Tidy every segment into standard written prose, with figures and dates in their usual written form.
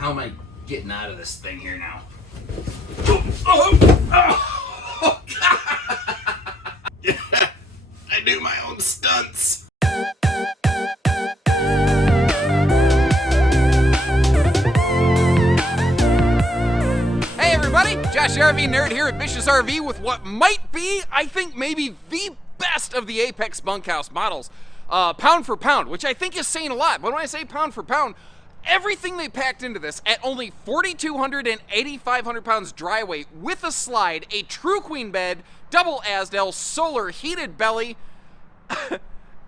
how am I getting out of this thing here now? Oh, God. Yeah, I do my own stunts. Hey everybody, Josh the RV Nerd here at Vicious RV with what might be, I think maybe the best of the Apex bunkhouse models. Pound for pound, which I think is saying a lot. But when I say pound for pound, everything they packed into this at only 4,200 and 8,500 pounds dry weight with a slide, a true queen bed, double Azdel, solar, heated belly,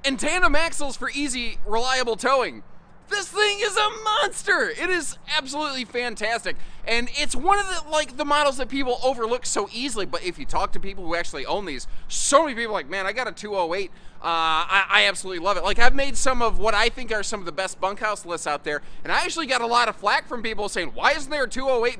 and tandem axles for easy, reliable towing. This thing is a monster. It is absolutely fantastic. And it's one of the models that people overlook so easily. But if you talk to people who actually own these, so many people are like, man, I got a 208. I absolutely love it. Like, I've made some of what I think are some of the best bunkhouse lists out there, and I actually got a lot of flack from people saying, why isn't there a 208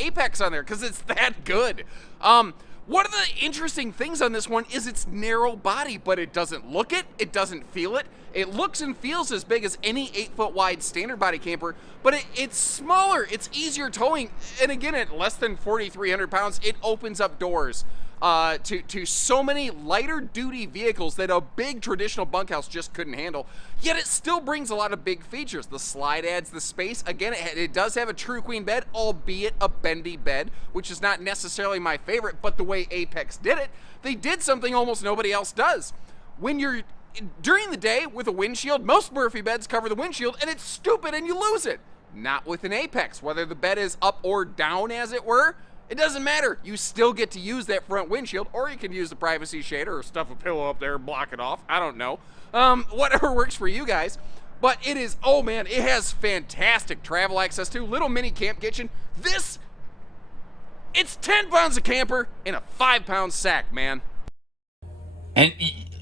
Apex on there? Because it's that good. One of the interesting things on this one is its narrow body, but it doesn't look it, it doesn't feel it. It looks and feels as big as any 8-foot wide standard body camper, but it's smaller, it's easier towing, and again, at less than 4,300 pounds, it opens up doors to so many lighter duty vehicles that a big traditional bunkhouse just couldn't handle, yet it still brings a lot of big features. The slide adds the space. Again, it does have a true queen bed, albeit a bendy bed, which is not necessarily my favorite, but the way Apex did it, they did something almost nobody else does. When you're during the day with a windshield, most Murphy beds cover the windshield, and it's stupid and you lose it. Not with an Apex. Whether the bed is up or down, as it were, it doesn't matter. You still get to use that front windshield, or you can use the privacy shader or stuff a pillow up there and block it off. I don't know. Whatever works for you guys. But it is, oh man, it has fantastic travel access too. Little mini camp kitchen. It's 10 pounds of camper in a 5-pound sack, man. And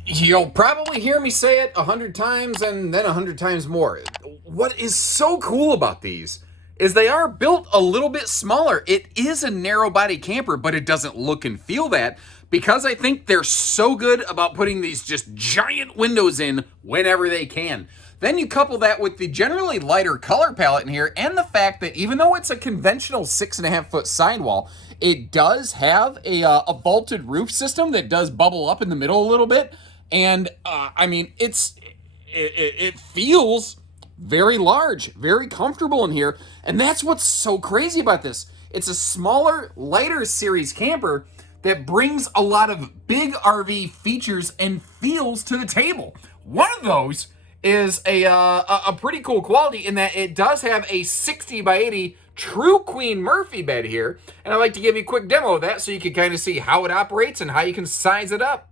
you'll probably hear me say it 100 times and then 100 times more. What is so cool about these is they are built a little bit smaller. It is a narrow body camper, but it doesn't look and feel that because I think they're so good about putting these just giant windows in whenever they can. Then you couple that with the generally lighter color palette in here and the fact that even though it's a conventional 6.5-foot sidewall, it does have a vaulted roof system that does bubble up in the middle a little bit. And I mean, it feels very large, very comfortable in here. And that's what's so crazy about this. It's a smaller, lighter series camper that brings a lot of big RV features and feels to the table. One of those is a pretty cool quality in that it does have a 60 by 80 true queen Murphy bed here. And I'd like to give you a quick demo of that so you can kind of see how it operates and how you can size it up.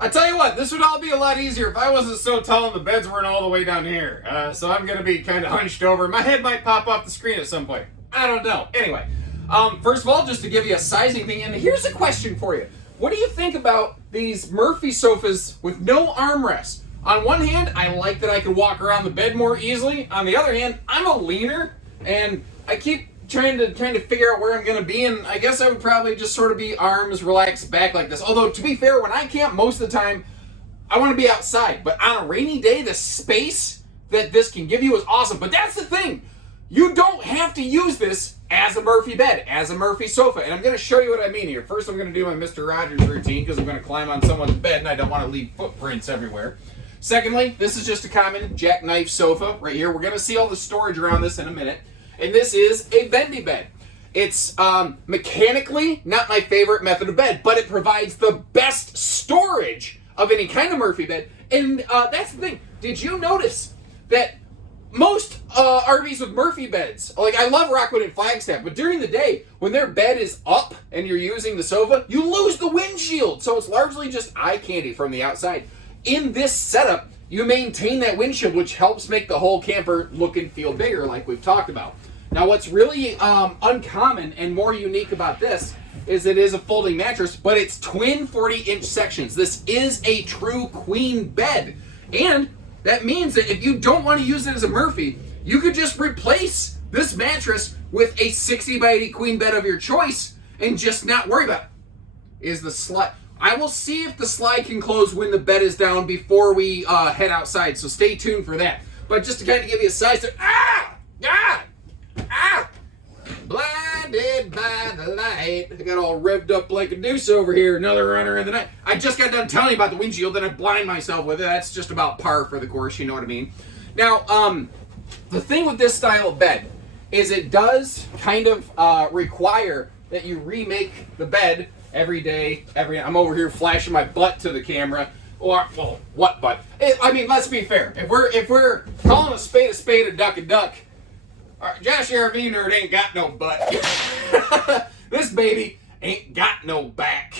I tell you what, this would all be a lot easier if I wasn't so tall and the beds weren't all the way down here. So I'm going to be kind of hunched over. My head might pop off the screen at some point. I don't know. Anyway, first of all, just to give you a sizing thing, and here's a question for you. What do you think about these Murphy sofas with no armrests? On one hand, I like that I can walk around the bed more easily. On the other hand, I'm a leaner, and I keep trying to figure out where I'm going to be, and I guess I would probably just sort of be arms relaxed back like this. Although, to be fair, when I camp most of the time, I want to be outside. But on a rainy day, the space that this can give you is awesome. But that's the thing. You don't have to use this as a Murphy bed, as a Murphy sofa. And I'm going to show you what I mean here. First, I'm going to do my Mr. Rogers routine because I'm going to climb on someone's bed and I don't want to leave footprints everywhere. Secondly, this is just a common jackknife sofa right here. We're going to see all the storage around this in a minute. And this is a bendy bed. It's mechanically not my favorite method of bed, but it provides the best storage of any kind of Murphy bed. And that's the thing. Did you notice that most RVs with Murphy beds, like I love Rockwood and Flagstaff, but during the day, when their bed is up and you're using the sofa, you lose the windshield. So it's largely just eye candy from the outside. In this setup, you maintain that windshield, which helps make the whole camper look and feel bigger, like we've talked about. Now, what's really uncommon and more unique about this is it is a folding mattress, but it's twin 40-inch sections. This is a true queen bed. And that means that if you don't want to use it as a Murphy, you could just replace this mattress with a 60 by 80 queen bed of your choice and just not worry about it. Is the slide. I will see if the slide can close when the bed is down before we head outside, so stay tuned for that. But just to kind of give you a size, Dead by the light. I got all revved up like a deuce over here. Another runner in the night. I just got done telling you about the windshield, then I blind myself with it. That's just about par for the course, you know what I mean? Now, the thing with this style of bed is it does kind of require that you remake the bed every day. I'm over here flashing my butt to the camera. Or, well, what butt? I mean, let's be fair. If we're calling a spade, a duck, Josh the RV nerd ain't got no butt. This baby ain't got no back.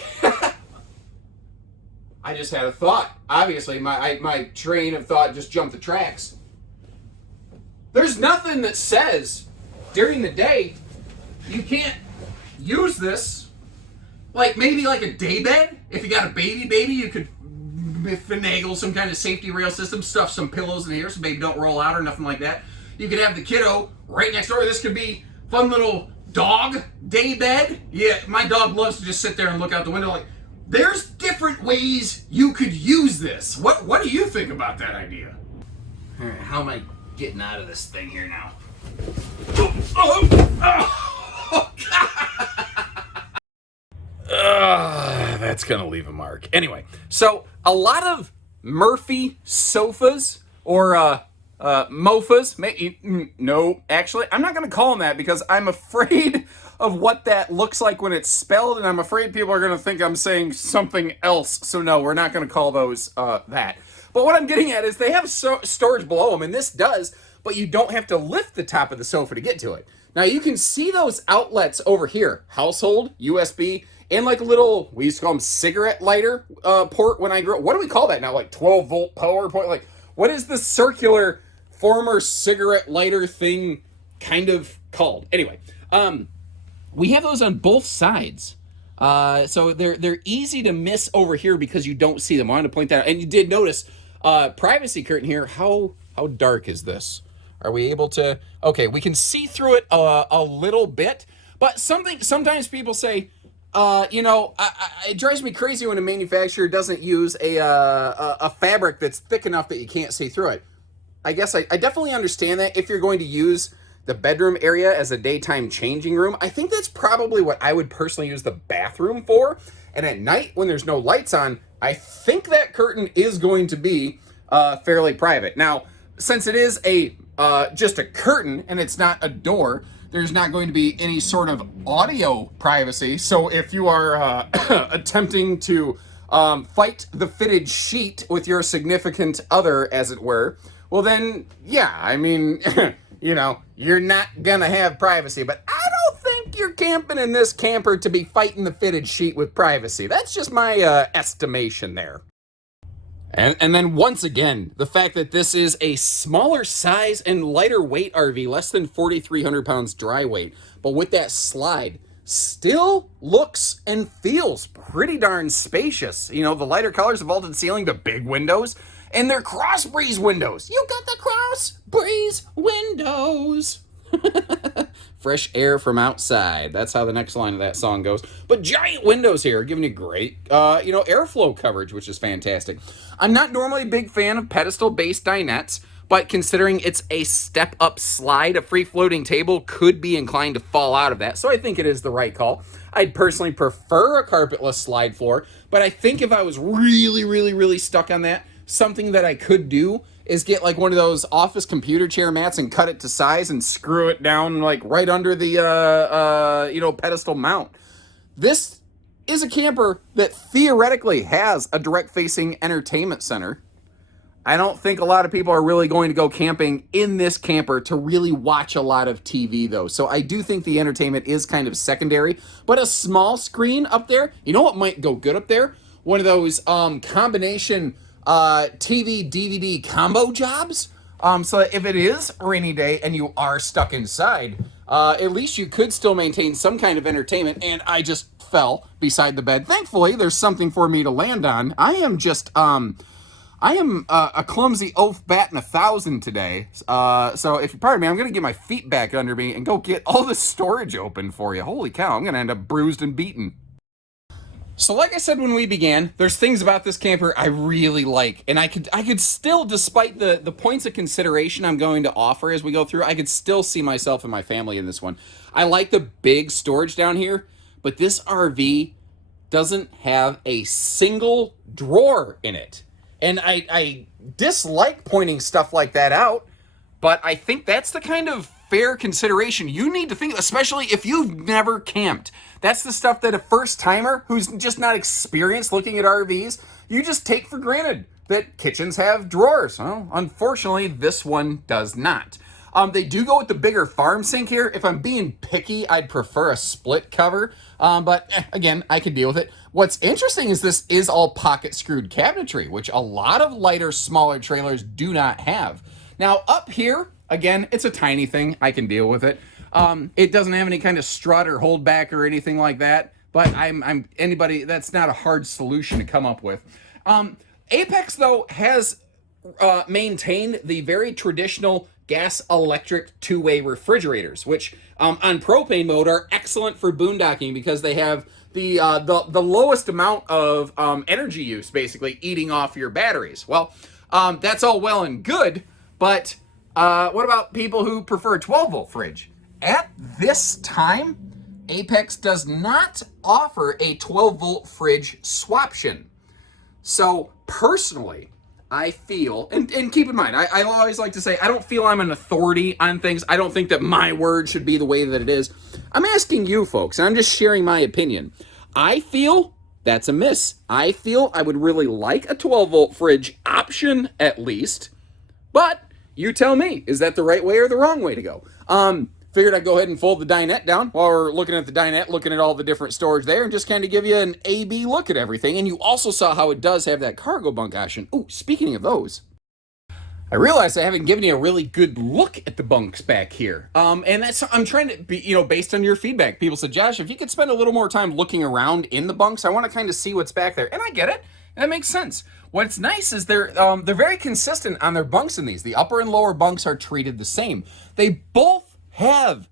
I just had a thought. Obviously, my train of thought just jumped the tracks. There's nothing that says during the day you can't use this. Like maybe like a day bed. If you got a baby, you could finagle some kind of safety rail system, stuff some pillows in here so baby don't roll out or nothing like that. You could have the kiddo right next door. This could be fun little dog day bed. Yeah, my dog loves to just sit there and look out the window. Like, there's different ways you could use this. What do you think about that idea? All right, how am I getting out of this thing here now? That's gonna leave a mark. Anyway, so a lot of Murphy sofas or mofas. No, actually, I'm not gonna call them that because I'm afraid of what that looks like when it's spelled, and I'm afraid people are gonna think I'm saying something else. So no, we're not gonna call those that. But what I'm getting at is they have storage below them, and this does, but you don't have to lift the top of the sofa to get to it. Now you can see those outlets over here, household, USB, and like a little, we used to call them cigarette lighter port when I grew up. What do we call that now? Like 12 volt power point? Like, what is the circular former cigarette lighter thing kind of called? Anyway, we have those on both sides. So they're easy to miss over here because you don't see them. I wanted to point that out. And you did notice privacy curtain here. How dark is this? Are we able to? Okay, we can see through it a little bit. But sometimes people say, it drives me crazy when a manufacturer doesn't use a fabric that's thick enough that you can't see through it. I guess I definitely understand that if you're going to use the bedroom area as a daytime changing room. I think that's probably what I would personally use the bathroom for. And at night, when there's no lights on, I think that curtain is going to be fairly private. Now, since it is just a curtain and it's not a door, there's not going to be any sort of audio privacy. So if you are attempting to fight the fitted sheet with your significant other, as it were, well then, yeah, I mean, you're not gonna have privacy. But I don't think you're camping in this camper to be fighting the fitted sheet with privacy. That's just my estimation there. And then once again, the fact that this is a smaller size and lighter weight RV, less than 4,300 pounds dry weight, but with that slide, still looks and feels pretty darn spacious. The lighter colors, the vaulted ceiling, the big windows, and they're cross breeze windows. You got the cross breeze windows. Fresh air from outside. That's how the next line of that song goes. But giant windows here are giving you great, airflow coverage, which is fantastic. I'm not normally a big fan of pedestal-based dinettes, but considering it's a step-up slide, a free-floating table could be inclined to fall out of that, so I think it is the right call. I'd personally prefer a carpetless slide floor, but I think if I was really, really, really stuck on that, something that I could do is get like one of those office computer chair mats and cut it to size and screw it down like right under the pedestal mount. This is a camper that theoretically has a direct facing entertainment center. I don't think a lot of people are really going to go camping in this camper to really watch a lot of TV though. So I do think the entertainment is kind of secondary, but a small screen up there, you know what might go good up there? One of those combination TV DVD combo jobs. So that if it is a rainy day and you are stuck inside, at least you could still maintain some kind of entertainment. And I just fell beside the bed. Thankfully, there's something for me to land on. I am a clumsy oaf batting 1,000 today. So if you pardon me, I'm going to get my feet back under me and go get all the storage open for you. Holy cow, I'm going to end up bruised and beaten. So like I said when we began, there's things about this camper I really like, and I could still, despite the points of consideration I'm going to offer as we go through, I could still see myself and my family in this one. I like the big storage down here, but this RV doesn't have a single drawer in it. And I dislike pointing stuff like that out, but I think that's the kind of fair consideration you need to think, especially if you've never camped. That's the stuff that a first timer who's just not experienced looking at RVs, you just take for granted that kitchens have drawers. Well, unfortunately, this one does not. They do go with the bigger farm sink here. If I'm being picky, I'd prefer a split cover. But again, I can deal with it. What's interesting is this is all pocket screwed cabinetry, which a lot of lighter, smaller trailers do not have. Now up here, again, it's a tiny thing. I can deal with it. It doesn't have any kind of strut or hold back or anything like that. But I'm anybody, that's not a hard solution to come up with. Apex though has maintained the very traditional gas electric two-way refrigerators, which on propane mode are excellent for boondocking because they have the lowest amount of energy use, basically eating off your batteries. Well, that's all well and good, but what about people who prefer a 12-volt fridge? At this time, Apex does not offer a 12-volt fridge swaption. So personally, I feel, and keep in mind, I always like to say, I don't feel I'm an authority on things. I don't think that my word should be the way that it is. I'm asking you folks, and I'm just sharing my opinion. I feel that's a miss. I feel I would really like a 12-volt fridge option at least, but you tell me, is that the right way or the wrong way to go? Figured I'd go ahead and fold the dinette down while we're looking at the dinette, looking at all the different storage there, and just kind of give you an A-B look at everything. And you also saw how it does have that cargo bunk option. Ooh, speaking of those, I realized I haven't given you a really good look at the bunks back here. And that's, I'm trying to be, based on your feedback. People said, Josh, if you could spend a little more time looking around in the bunks, I want to kind of see what's back there. And I get it. That makes sense. What's nice is they're very consistent on their bunks in these. The upper and lower bunks are treated the same. They both have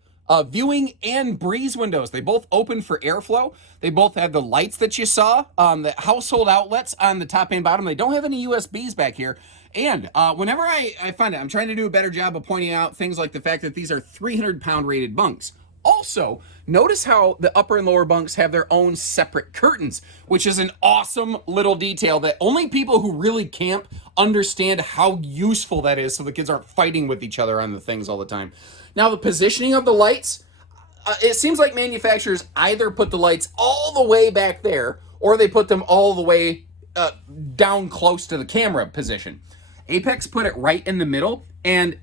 viewing and breeze windows. They both open for airflow. They both have the lights that you saw, the household outlets on the top and bottom. They don't have any USBs back here. And whenever I find it, I'm trying to do a better job of pointing out things like the fact that these are 300-pound rated bunks. Also, notice how the upper and lower bunks have their own separate curtains, which is an awesome little detail that only people who really camp understand how useful that is so the kids aren't fighting with each other on the things all the time. Now, the positioning of the lights, it seems like manufacturers either put the lights all the way back there or they put them all the way down close to the camera position. Apex put it right in the middle, and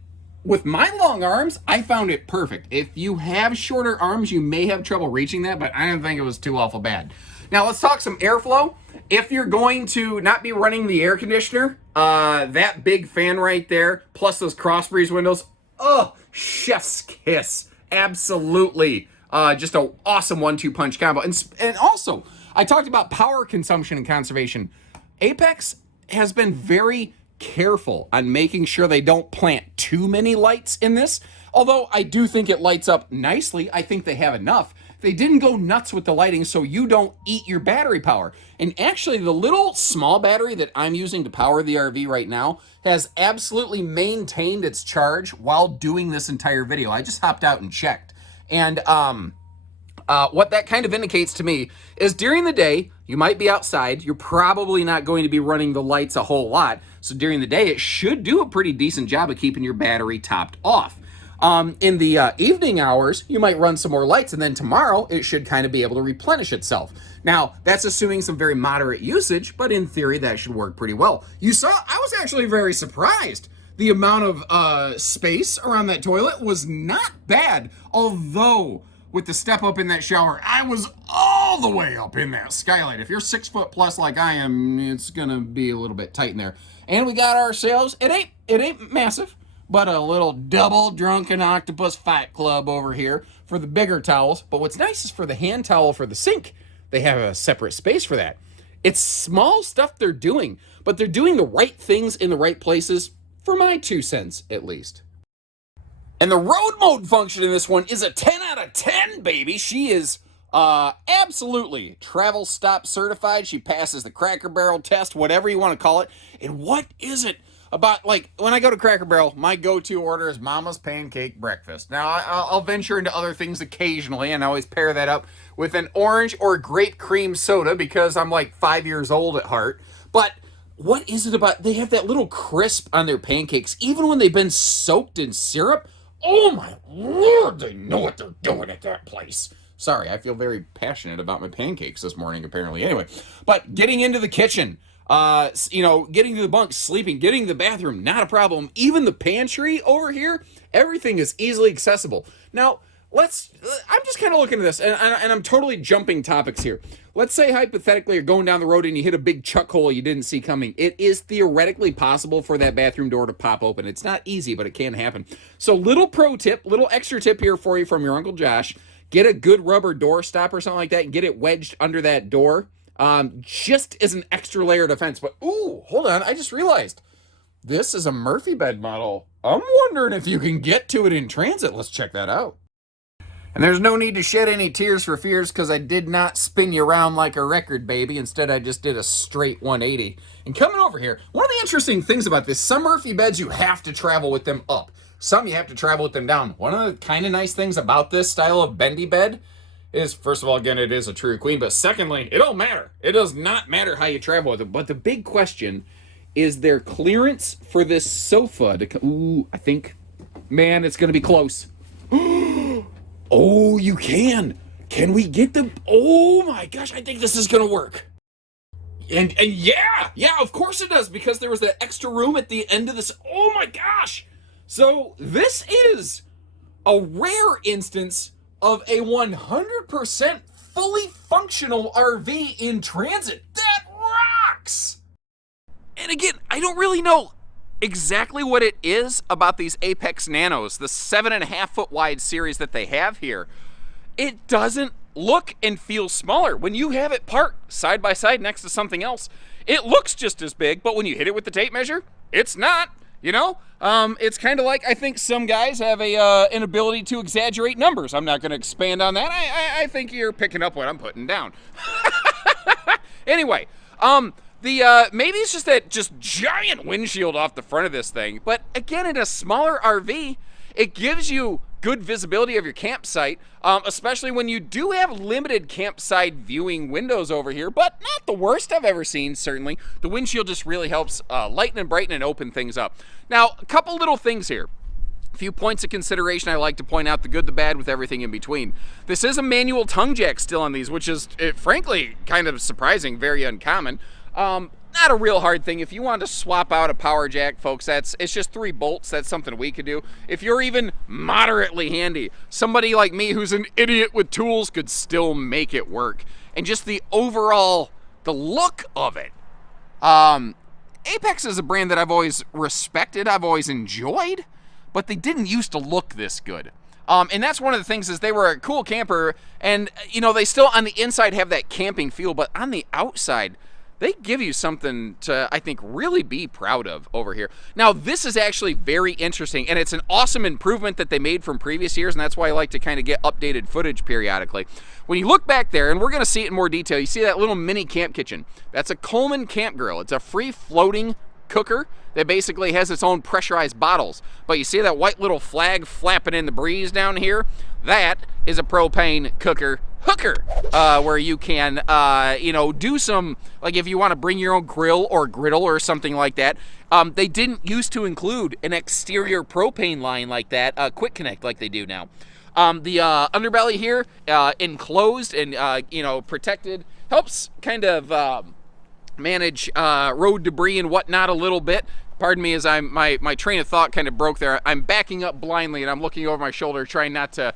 with my long arms, I found it perfect. If you have shorter arms, you may have trouble reaching that, but I didn't think it was too awful bad. Now, let's talk some airflow. If you're going to not be running the air conditioner, that big fan right there, plus those cross breeze windows, oh, chef's kiss. Absolutely. Just an awesome 1-2 punch combo. And also, I talked about power consumption and conservation. Apex has been very careful on making sure they don't plant too many lights in this. Although I do think it lights up nicely. I think they have enough. They didn't go nuts with the lighting so you don't eat your battery power. And actually, the little small battery that I'm using to power the RV right now has absolutely maintained its charge while doing this entire video. I just hopped out and checked. And what that kind of indicates to me is during the day, you might be outside. You're probably not going to be running the lights a whole lot. So during the day, it should do a pretty decent job of keeping your battery topped off. In the evening hours, you might run some more lights, and then tomorrow it should kind of be able to replenish itself. Now, that's assuming some very moderate usage, but in theory, that should work pretty well. You saw, I was actually very surprised. The amount of space around that toilet was not bad, although with the step up in that shower, I was all the way up in that skylight. If you're 6 foot plus like I am, it's gonna be a little bit tight in there. And we got ourselves, it ain't massive, but a little double drunken octopus fight club over here for the bigger towels. But what's nice is for the hand towel for the sink, they have a separate space for that. It's small stuff they're doing, but they're doing the right things in the right places, for my 2 cents at least. And the road mode function in this one is a 10 out of 10, baby. She is Absolutely. Travel stop certified. She passes the Cracker Barrel test, whatever you want to call it. And what is it about, like, when I go to Cracker Barrel, my go-to order is Mama's Pancake Breakfast. Now, I'll venture into other things occasionally, and I always pair that up with an orange or grape cream soda because I'm like 5 years old at heart. But what is it about, they have that little crisp on their pancakes, even when they've been soaked in syrup. Oh my Lord, they know what they're doing at that place. Sorry, I feel very passionate about my pancakes this morning, apparently. Anyway, but getting into the kitchen, getting to the bunk, sleeping, getting to the bathroom, not a problem. Even the pantry over here, everything is easily accessible. Now, I'm just kind of looking at this, and I'm totally jumping topics here. Let's say, hypothetically, you're going down the road and you hit a big chuck hole you didn't see coming. It is theoretically possible for that bathroom door to pop open. It's not easy, but it can happen. So, little pro tip, little extra tip here for you from your Uncle Josh. Get a good rubber door stop or something like that and get it wedged under that door, just as an extra layer of defense. But, ooh, hold on, I just realized this is a Murphy bed model. I'm wondering if you can get to it in transit. Let's check that out. And there's no need to shed any tears for fears because I did not spin you around like a record, baby. Instead, I just did a straight 180. And coming over here, one of the interesting things about this, some Murphy beds, you have to travel with them up. Some you have to travel with them down. One of the kind of nice things about this style of bendy bed is, first of all, again, it is a true queen. But secondly, it don't matter. It does not matter how you travel with it. But the big question is their clearance for this sofa. Ooh, I think, man, it's going to be close. Oh, you can. Can we get the... Oh, my gosh, I think this is going to work. And yeah, of course it does, because there was that extra room at the end of this. Oh, my gosh. So this is a rare instance of a 100% fully functional RV in transit. That rocks! And again, I don't really know exactly what it is about these Apex Nanos, the 7.5 foot wide series that they have here. It doesn't look and feel smaller. When you have it parked side by side next to something else, it looks just as big, but when you hit it with the tape measure, it's not. You know, it's kind of like, I think some guys have an ability to exaggerate numbers. I'm not going to expand on that. I think you're picking up what I'm putting down. Anyway, maybe it's just that giant windshield off the front of this thing. But again, in a smaller RV, it gives you good visibility of your campsite, especially when you do have limited campsite viewing windows over here, but not the worst I've ever seen, certainly. The windshield just really helps lighten and brighten and open things up. Now, a couple little things here. A few points of consideration I like to point out, the good, the bad, with everything in between. This is a manual tongue jack still on these, which is, frankly, kind of surprising, very uncommon. Not a real hard thing. If you want to swap out a power jack, folks, it's just 3 bolts. That's something we could do. If you're even moderately handy, somebody like me who's an idiot with tools could still make it work. And just the overall, the look of it. Apex is a brand that I've always respected, I've always enjoyed, but they didn't used to look this good. And that's one of the things, is they were a cool camper, and, you know, they still on the inside have that camping feel, but on the outside, they give you something to, I think, really be proud of over here. Now, this is actually very interesting, and it's an awesome improvement that they made from previous years, and that's why I like to kind of get updated footage periodically. When you look back there, and we're going to see it in more detail, you see that little mini camp kitchen. That's a Coleman camp grill. It's a free floating cooker that basically has its own pressurized bottles. But you see that white little flag flapping in the breeze down here? That is a propane cooker hooker, where you can, do some, like if you want to bring your own grill or griddle or something like that. They didn't used to include an exterior propane line like that, quick connect like they do now. The underbelly here, enclosed and, protected, helps kind of manage road debris and whatnot a little bit. Pardon me as my train of thought kind of broke there. I'm backing up blindly and I'm looking over my shoulder trying not to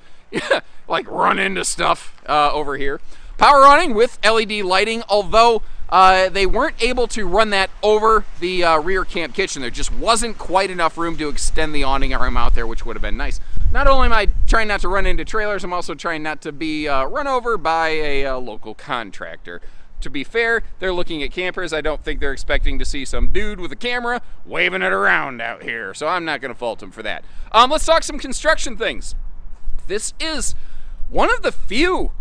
like run into stuff over here. Power awning with LED lighting, although they weren't able to run that over the rear camp kitchen. There just wasn't quite enough room to extend the awning arm out there, which would have been nice. Not only am I trying not to run into trailers, I'm also trying not to be run over by a local contractor. To be fair, they're looking at campers. I don't think they're expecting to see some dude with a camera waving it around out here, so I'm not going to fault them for that. Let's talk some construction things. This is one of the few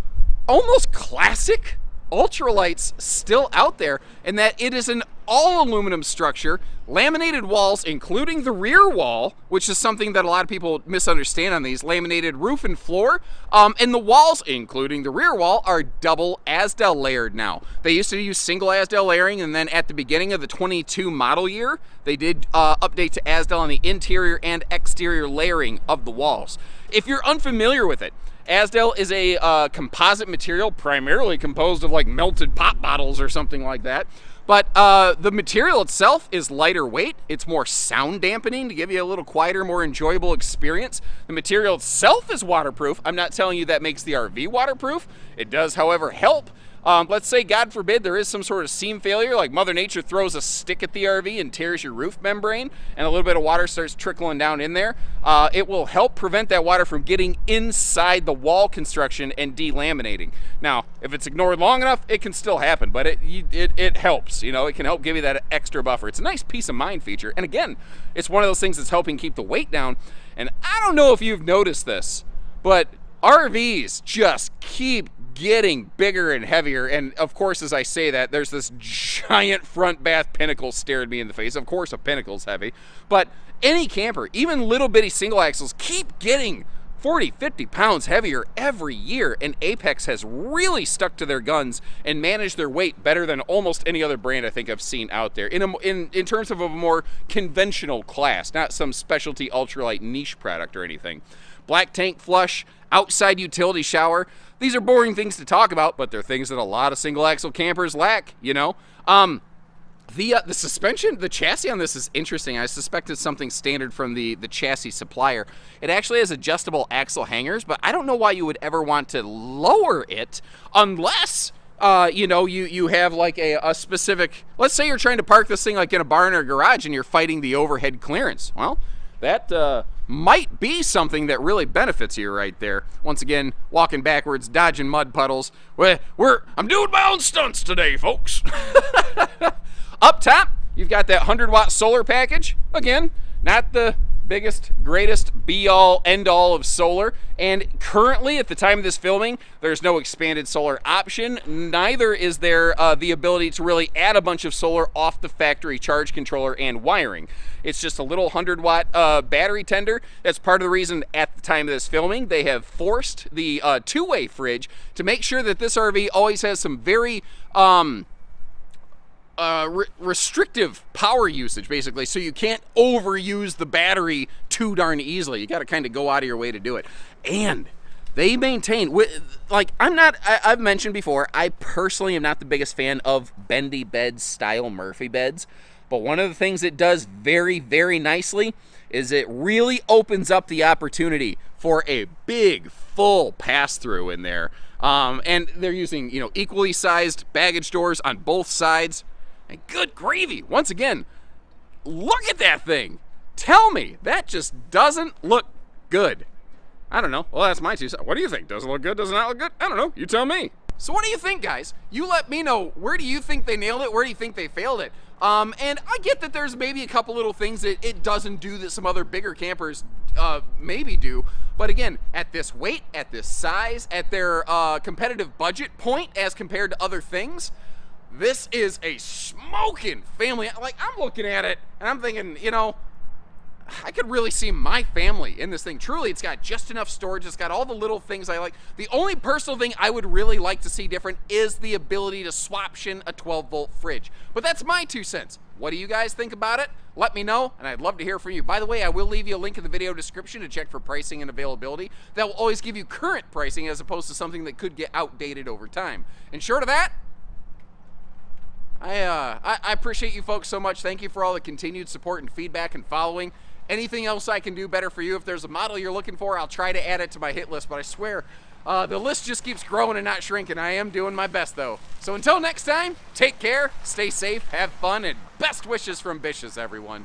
almost classic ultralights still out there, and that it is an all aluminum structure, laminated walls, including the rear wall, which is something that a lot of people misunderstand on these, laminated roof and floor, and the walls, including the rear wall, are double Azdel layered now. They used to use single Azdel layering, and then at the beginning of the 22 model year, they did update to Azdel on the interior and exterior layering of the walls. If you're unfamiliar with it, Azdel is a composite material primarily composed of like melted pop bottles or something like that. But the material itself is lighter weight. It's more sound dampening to give you a little quieter, more enjoyable experience. The material itself is waterproof. I'm not telling you that makes the RV waterproof. It does, however, help. Let's say, God forbid, there is some sort of seam failure, like Mother Nature throws a stick at the RV and tears your roof membrane, and a little bit of water starts trickling down in there. It will help prevent that water from getting inside the wall construction and delaminating. Now, if it's ignored long enough, it can still happen, but it helps. You know, it can help give you that extra buffer. It's a nice peace of mind feature, and again, it's one of those things that's helping keep the weight down. And I don't know if you've noticed this, but RVs just keep getting bigger and heavier, and of course, as I say that, there's this giant front bath pinnacle staring me in the face. Of course, a pinnacle's heavy, but any camper, even little bitty single axles, keep getting 40, 50 pounds heavier every year, and Apex has really stuck to their guns and managed their weight better than almost any other brand I think I've seen out there in terms of a more conventional class, not some specialty ultralight niche product or anything. Black tank flush, outside utility shower. These are boring things to talk about, but they're things that a lot of single axle campers lack, you know. The suspension, the chassis on this is interesting. I suspect it's something standard from the chassis supplier. It actually has adjustable axle hangers, but I don't know why you would ever want to lower it unless you know, you have like a specific, let's say you're trying to park this thing like in a barn or a garage and you're fighting the overhead clearance. Well, that might be something that really benefits you right there. Once again, walking backwards, dodging mud puddles. I'm doing my own stunts today, folks. Up top, you've got that 100-watt solar package. Again, not the biggest, greatest, be-all, end-all of solar. And currently, at the time of this filming, there's no expanded solar option. Neither is there the ability to really add a bunch of solar off the factory charge controller and wiring. It's just a little 100-watt battery tender. That's part of the reason at the time of this filming, they have forced the two-way fridge to make sure that this RV always has some very restrictive power usage, basically, so you can't overuse the battery too darn easily. You got to kind of go out of your way to do it. And they maintain, like, I've mentioned before, I personally am not the biggest fan of bendy bed style Murphy beds, but one of the things it does very, very nicely is it really opens up the opportunity for a big, full pass-through in there. And they're using, you know, equally sized baggage doors on both sides. And good gravy, once again, look at that thing. Tell me, that just doesn't look good. I don't know. Well, that's my 2 cents. What do you think? Does it look good? Does it not look good? I don't know. You tell me. So what do you think, guys? You let me know. Where do you think they nailed it? Where do you think they failed it? And I get that there's maybe a couple little things that it doesn't do that some other bigger campers maybe do. But again, at this weight, at this size, at their competitive budget point as compared to other things, this is a smoking family. Like, I'm looking at it and I'm thinking, you know, I could really see my family in this thing. Truly, it's got just enough storage. It's got all the little things I like. The only personal thing I would really like to see different is the ability to swaption a 12-volt fridge. But that's my 2 cents. What do you guys think about it? Let me know, and I'd love to hear from you. By the way, I will leave you a link in the video description to check for pricing and availability. That will always give you current pricing as opposed to something that could get outdated over time. And short of that, I appreciate you folks so much. Thank you for all the continued support and feedback and following. Anything else I can do better for you? If there's a model you're looking for, I'll try to add it to my hit list, but I swear, the list just keeps growing and not shrinking. I am doing my best, though. So until next time, take care, stay safe, have fun, and best wishes from Bishas, everyone.